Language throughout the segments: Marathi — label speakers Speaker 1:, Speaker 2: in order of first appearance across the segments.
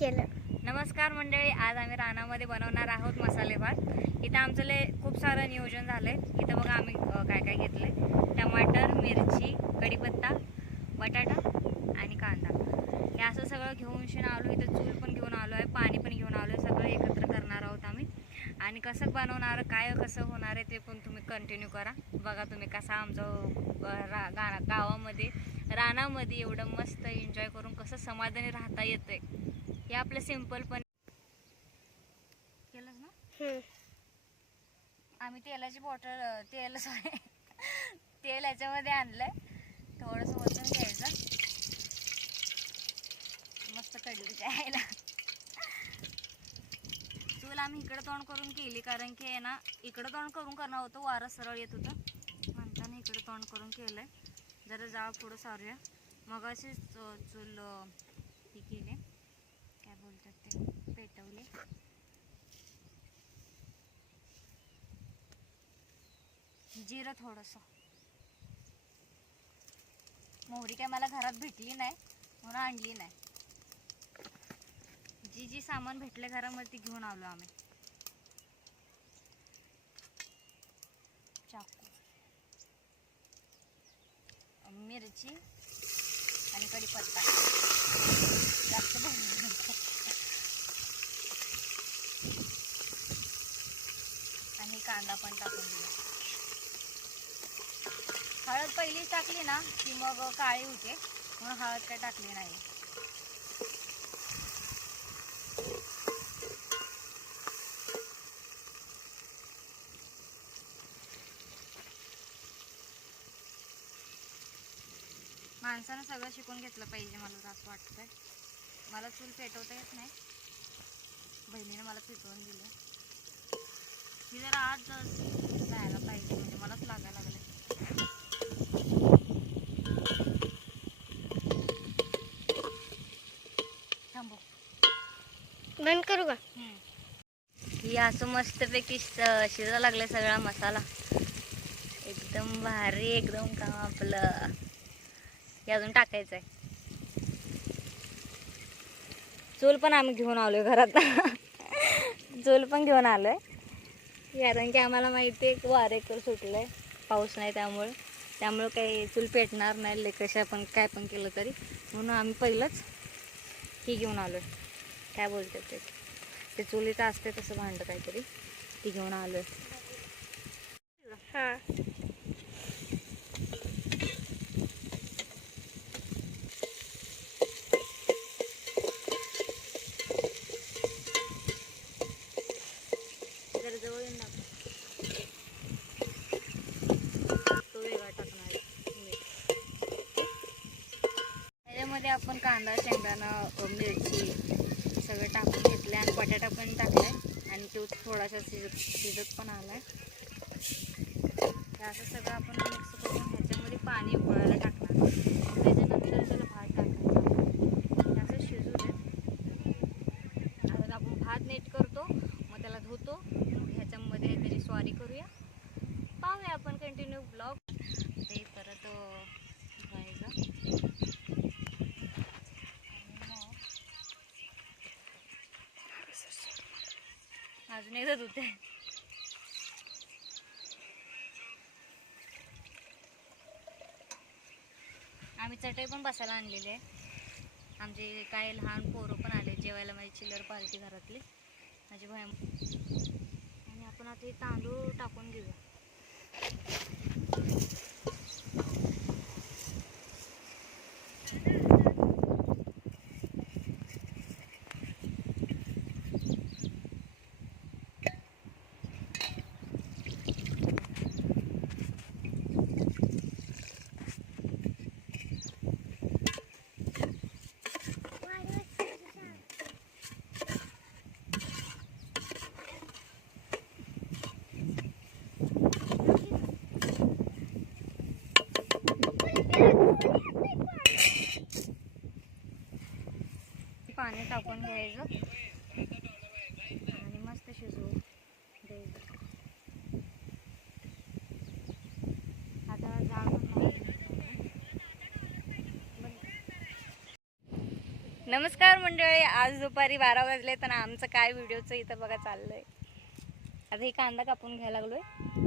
Speaker 1: केलं.
Speaker 2: नमस्कार मंडळी आज आम्ही रानामध्ये बनवणार आहोत मसाले भात. इथं आमचं लय खूप सारं नियोजन झालंय. इथं बघा आम्ही काय काय काय आहे टमाटर मिरची कढीपत्ता बटाटा आणि कांदा. हे असं सगळं घेऊन शिन आलो. इथं चूल पण घेऊन आलो आहे पाणी पण घेऊन आलो आहे. सगळं एकत्र करणार आहोत आम्ही. आणि कसं बनवणार काय कसं होणार आहे ते पण तुम्ही कंटिन्यू करा. बघा तुम्ही कसा आमचं रा गा गावामध्ये रानामध्ये एवढं मस्त एन्जॉय करून कसं समाधानी राहता येतं आहे हे आपलं सिंपल पण केलंच ना. आम्ही तेलाची बॉटल तेल सॉरी तेल याच्यामध्ये आणलंय. थोडंसं ओतून घ्यायचं. मस्त कडली जायला चूल आम्ही इकडं तोंड करून केली कारण की आहे ना इकडं तोंड करून करणार होतं वारं सरळ येत होतं. म्हणताना इकडं तोंड करून केलंय. जरा जाळ पुढं सारूया मग अशीच चूल ही केली. काय बोलतात ते? पेटवले. जिरं थोडंसं. मोहरी काय मला घरात भेटली नाही म्हणून आणली नाही. जी जी सामान भेटले घरामध्ये ती घेऊन आलो आम्ही. चाकू. मिरची. आणि कढीपत्ता जास्त आणि कांदा पण टाकून दिला. हळद पहिलीच टाकली ना की मग काळी होते. म्हणून हळद काय टाकली नाही. माणसानं सगळं शिकून घेतलं पाहिजे मला तर असं वाटतंय. मला चूल पेटवता येत नाही. बहिणीने मला पेटवून दिलं. ही जरा आत जायला पाहिजे म्हणजे मलाच लागायला लागले थांबव.
Speaker 1: बंद करू का?
Speaker 2: ही असं मस्तपैकी शिजायला लागले सगळा मसाला. एकदम भारी एकदम काम आपलं हे अजून टाकायचं आहे चूल पण आम्ही घेऊन आलोय घरात. चूल पण घेऊन आलोय. कारण की आम्हाला माहिती आहे की वारेकर सुटलंय. पाऊस नाही त्यामुळे. त्यामुळे काही चूल पेटणार नाही ले कशा पण काय पण केलं तरी. म्हणून आम्ही पहिलंच ही घेऊन आलोय. काय बोलतात ते? ते चुलीचं असते तसं भांड काहीतरी. ती घेऊन आलोय.
Speaker 1: हा
Speaker 2: जरा जवळ येऊन दाखव. तो वेगळा टाकणार आहे. मीठ. त्याच्यामध्ये आपण कांदा शेंगदाणा मिरची सगळं टाकून घेतलं आणि बटाटा पण टाकलाय. आणि तो थोडासा शिजत शिजत पण आला आहे असं सगळं आपण मिक्स करून ह्याच्यामध्ये पाणी उकळायला टाकणार. त्याच्यानंतर त्याला भात टाकायचा हे असं शिजू दे आता आपण भात नीट करतो मग त्याला धुतो मग ह्याच्यामध्ये त्याची स्वारी करूया पाहूया आपण कंटिन्यू ब्लॉग ते परत अं, धुवायचं आणि मग अजून एकदा धुते आम्ही चटई पण बसायला आणलेली आहे. आमचे काय लहान पोरं पण आले जेवायला माझी चिल्लर पार्टी घरातली. माझी भाई आणि आपण आता हे तांदूळ टाकून घेऊया. पाणी टाकून घ्यायचं. आणि मस्त शिजवू द्यायचं. आता नमस्कार मंडळी आज दुपारी बारा वाजले तर आमचं काय व्हिडिओचं इथं बघा चाललंय. आता हे कांदा कापून घ्यायला लागलोय.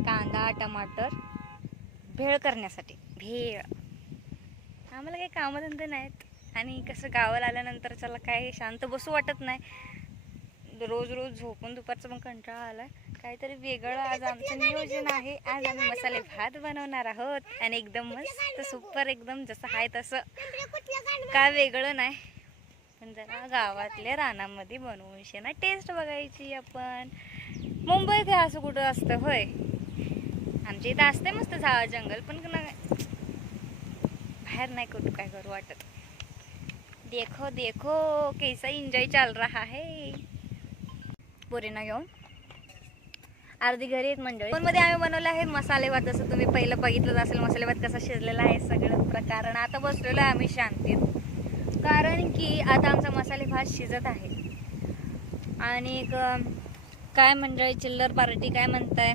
Speaker 2: कांदा टमाटर भेळ करण्यासाठी. भेळ. आम्हाला काही कामधंदे नाहीत. आणि कसं गावाला आल्यानंतर चला काय शांत बसू वाटत नाही. रोज रोज झोपून दुपारचं पण कंटाळा आला काहीतरी वेगळं आज आमचं नियोजन आहे. आज आम्ही मसाले भात बनवणार आहोत आणि एकदम मस्त सुपर एकदम जसं आहे तसं. काय वेगळं नाही. पण जरा गावातल्या रानामध्ये बनवूनशी ना टेस्ट बघायची आपण. मुंबईत हे असं कुठं असतं होय. आमच्या इथं असते मस्त झाड जंगल पण बाहेर नाही कुठं काय करू वाटत. देखो देखो कैसा एन्जॉय चाल रहा है। पोरींना घेऊन. अर्धी घरी आहेत मंडळी. मध्ये आम्ही बनवले आहे मसाले भात. जसं तुम्ही पहिलं बघितलं असेल मसाले भात कसा शिजलेला आहे सगळं प्रकार आता बसलेलो आहे आम्ही शांतीत. कारण की आता आमचा मसाले भात शिजत आहे. आणि काय मंडळी चिल्लर पार्टी काय म्हणताय?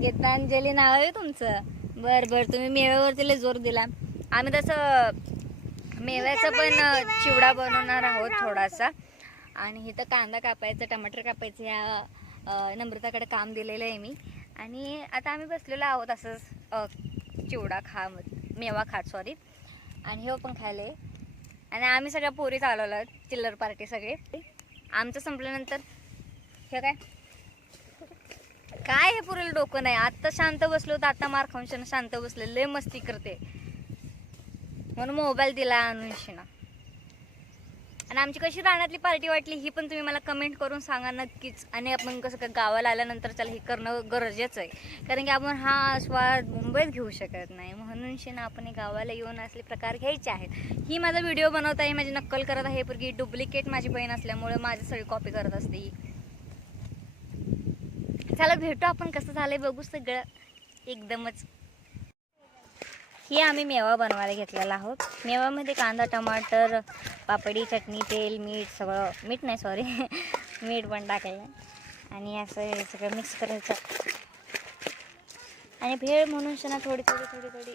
Speaker 2: गीतांजली. नाव आहे तुमचं. बर बर तुम्ही मेव्यावरती लय जोर दिला. आम्ही तसं मेव्याचा पण चिवडा बनवणार आहोत थोडासा. आणि इथं कांदा कापायचं टमाटर कापायचं या नम्रताकडे काम दिलेलं आहे मी. आणि आता आम्ही बसलेलो आहोत असंच चिवडा खा मेवा खात सॉरी आणि हे पण खायला. आहे. आणि आम्ही सगळ्या पोरी चालवलं चिल्लर पार्टी सगळे. आमचं संपल्यानंतर हे काय? काय हे पुरेल डोकं नाही. आत्ता शांत बसलो तर आता मार खाऊन शांत बसले लय मस्ती करते. म्हणून मोबाईल दिला अनुषीनं. आणि आमची कशी रानातली पार्टी वाटली ही पण तुम्ही मला कमेंट करून सांगा नक्कीच. आणि आपण कसं काय गावाला आल्यानंतर त्याला हे करणं गरजेचं आहे. कारण की आपण हा आस्वाद मुंबईत घेऊ शकत नाही. म्हणून शिना आपण हे गावाला येऊन असले प्रकार घ्यायचे आहेत. ही माझा व्हिडिओ बनवत आहे माझी नक्कल करत आहे पण डुप्लिकेट माझी बहीण असल्यामुळे माझी सगळी कॉपी करत असते. ही. चला भेटू आपण कसं झालंय बघू सगळं. एकदमच. हे आम्ही मेवा बनवायला घेतलेला आहोत. मेवामध्ये कांदा टमाटर पापडी चटणी तेल मीठ सगळं मीठ नाही सॉरी मीठ पण टाकायला आणि असं हे सगळं मिक्स करायचं. आणि भेळ म्हणून शना थोडी थोडी थोडी थोडी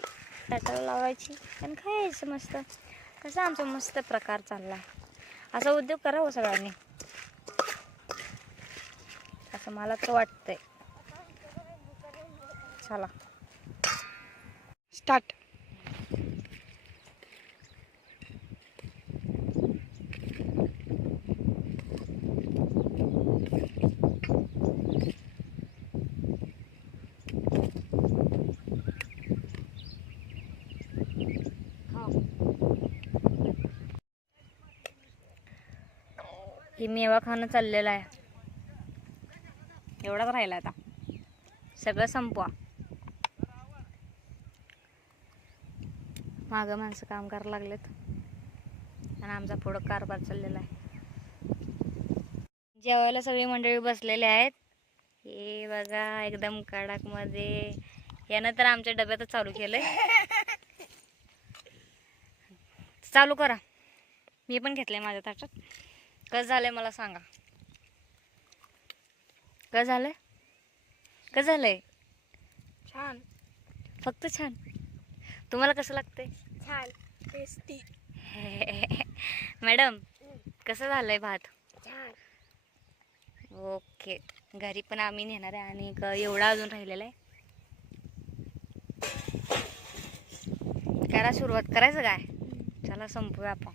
Speaker 2: ताटाला लावायची. आणि खायचं मस्त. कसं आमचा मस्त प्रकार चालला. असा उद्योग करावं सगळ्यांनी. असं मला तर वाटतंय. चला.
Speaker 1: स्टार्ट
Speaker 2: ही मेवा खाणं चाललेलं आहे. एवढाच राहिला आता. सगळं संपवा. मागं माणसं काम करायला लागलेत. आणि आमचा पुढं कारभार चाललेला आहे. जेवायला सगळी मंडळी बसलेले आहेत. हे बघा एकदम कडकमध्ये. यानं तर आमच्या डब्यातच चालू केलंय. चालू करा. मी पण घेतलंय माझ्या ताटात. कसं झालंय मला सांगा. कसं झालंय? कसं झालंय?
Speaker 1: छान.
Speaker 2: फक्त छान. तुम्हाला कसं लागतंय?
Speaker 1: छान. टेस्टी.
Speaker 2: मॅडम कसं झालंय भात?
Speaker 1: छान.
Speaker 2: ओके. घरी पण आम्ही नेणार आहे आणि एवढा अजून राहिलेला आहे. करा सुरुवात. करायचं काय? चला संपूया आपण.